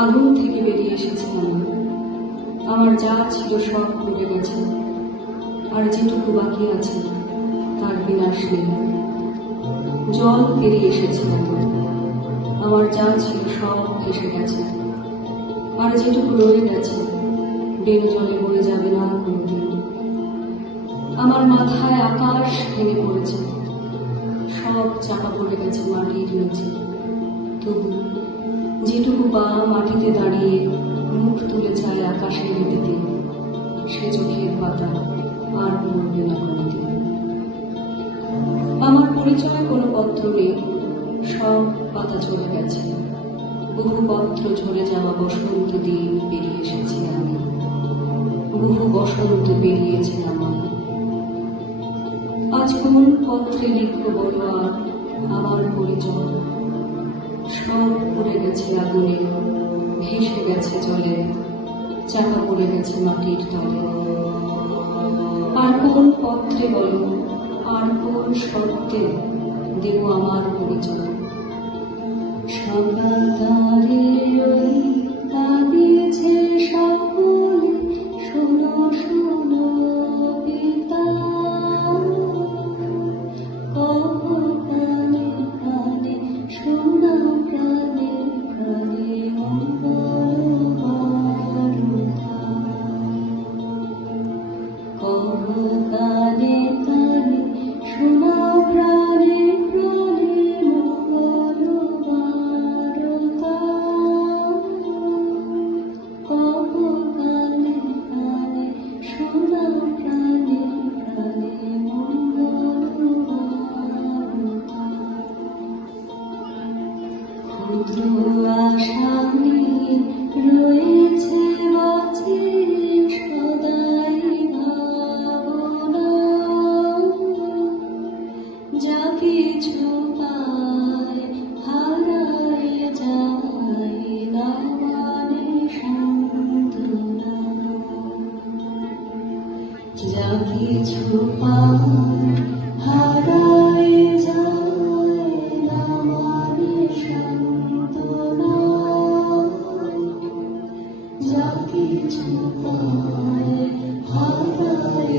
আগুন থেকে বেরিয়ে এসেছি আমি আমার যা ছিল সব পুড়ে গেছে। আর যেটুকু বাকি আছে, তার বিনাশ নেই। জল পেরিয়ে এসেছে আমার যা ছিল সব ভেসে গেছে। আর যেটুকু রয়ে গেছে বেরো জলে বয়ে যাবে না কোনোদিন আমার মাথায় আকাশ ভেঙে পড়েছে। সব চাপা পড়ে গেছে মাটির নিচে। যেটুকু পা মাটিতে দাঁড়িয়ে মুখ তুলে চায় আকাশের দিকে সে চোখের পাতা আর পড়বে না আমার পরিচয় কোনো পত্র নেই, সব পাতা চলে গেছে। বহু পত্র ঝরে যাওয়া বসন্ত দিন পেরিয়ে এসেছি আমি। বহু বসন্ত পেরিয়েছে আমার। আজ কোন পত্রে লিখব বলো আর আমার পরিচয়? সব পড়ে গেছে আগুনে, ভেসে গেছে জলে, চাপা পড়ে গেছে মাটির তলে। আর কোন পত্রে বলো আর কোন শর্তে দেব আমার পরিচয়। সকাল Oh, God. যা কিছু পায় হারায়